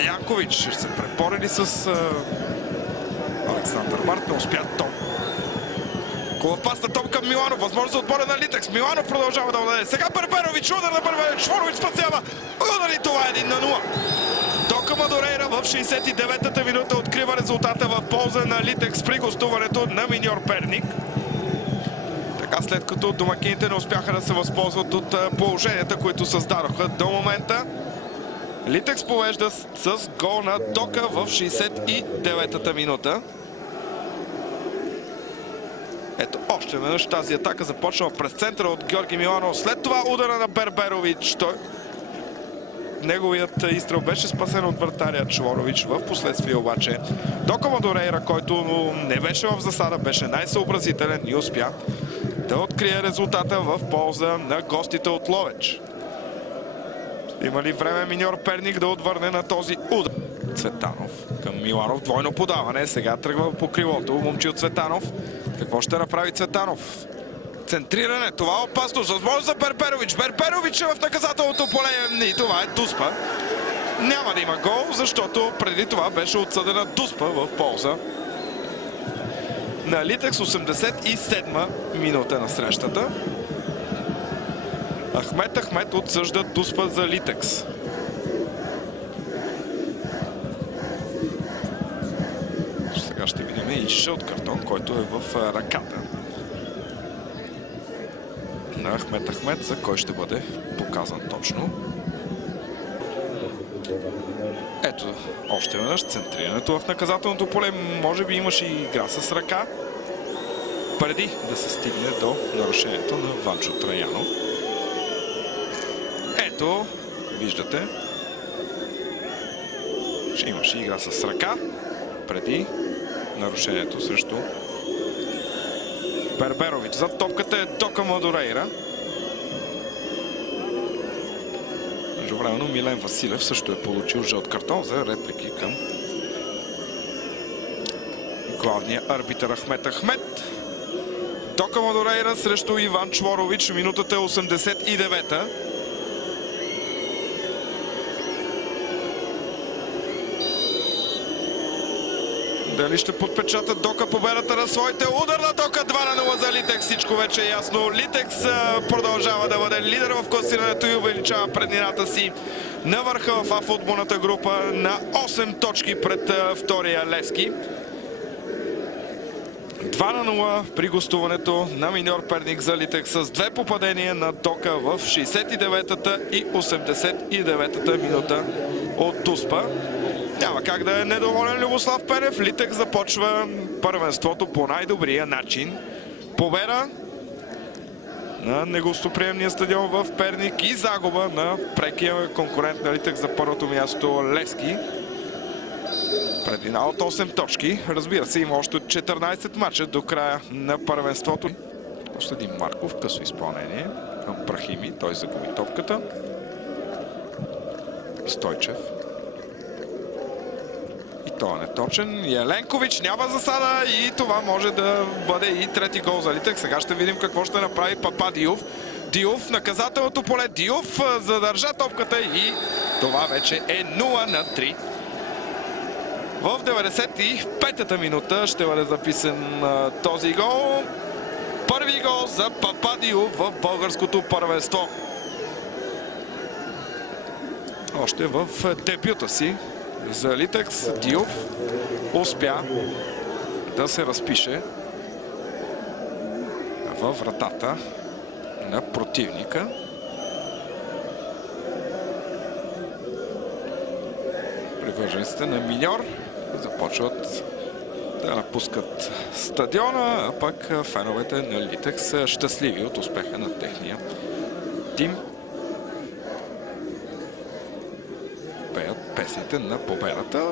Янкович ще се препорили с Александър Март. Не успя Том. Хубав пас на Том към Миланов. Възможност за отбора на Литекс. Миланов продължава да удаде. Сега Берберович. Удар на Берберович. Швороvić спасява. Удар и това 1-0. Тока Мадурейра в 69-та минута открива резултата в полза на Литекс при гостуването на Миньор Перник. Така, след като домакините не успяха да се възползват от положенията, които създадоха до момента, Литекс повежда с гол на Дока в 69-та минута. Ето, още веднъж тази атака започва през центъра от Георги Миланов. След това удара на Берберович. Неговият изстрел беше спасен от вратаря Швороvić. В последствие обаче Дока Мадурейра, който не беше в засада, беше най-съобразителен и успя да открие резултата в полза на гостите от Ловеч. Има ли време Миньор Перник да отвърне на този удар? Цветанов към Миланов. Двойно подаване. Сега тръгва по крилото. Момчил Цветанов. Какво ще направи Цветанов? Центриране. Това е опасно. Възможност за Берберович. Берберович е в наказателното поле. И това е Дуспа. Няма да има гол, защото преди това беше отсъдена Дуспа в полза на Литекс. 87-ма минута на срещата. Ахмет отсъжда Дуспа за Литекс. Сега ще видим и жълт картон, който е в ръката на Ахмет, за кой ще бъде показан точно. Ето, още веднъж центрирането в наказателното поле. Може би имаше и игра с ръка преди да се стигне до нарушението на Ванчо Траянов. Ето, виждате, че имаше игра с ръка преди нарушението срещу Берберович. Зад топката е Дока Мадурейра. Междувременно Милен Василев също е получил жълт картон за реплики към главния арбитър Ахмет. Дока Мадурейра срещу Иван Швороvić. Минутата е 89-та. Дали ще подпечатат Дока победата на своите? Удар на Дока, 2-0 за Литекс. Всичко вече е ясно. Литекс продължава да бъде лидер в класирането и увеличава преднината си на върха в футболната група на 8 точки пред втория Левски. 2-0 при гостуването на Миньор Перник за Литекс с две попадения на Дока в 69-та и 89-та минута от Дуспа. Няма как да е недоволен Любослав Пенев. Литекс започва първенството по най-добрия начин. Победа на негостоприемния стадион в Перник и загуба на прекия конкурент на Литекс за първото място Левски. Предина от 8 точки. Разбира се, има още 14 мача до края на първенството. Последим Марков, късо изпълнение към Брахими. Той загуби топката. Стойчев. И той е неточен. Еленкович няма засада и това може да бъде и трети гол за Литекс. Сега ще видим какво ще направи Папа Диов. Диов, наказателното поле. Диов задържа топката и това вече е 0-3. В 95-та минута ще бъде записан този гол. Първи гол за Папа Диов в българското първенство. Още в дебюта си за Литекс Диов успя да се разпише във вратата на противника. Привържениците на Миньор започват да напускат стадиона, а пък феновете на Литекс са щастливи от успеха на техния тим. Пеят песните на победата.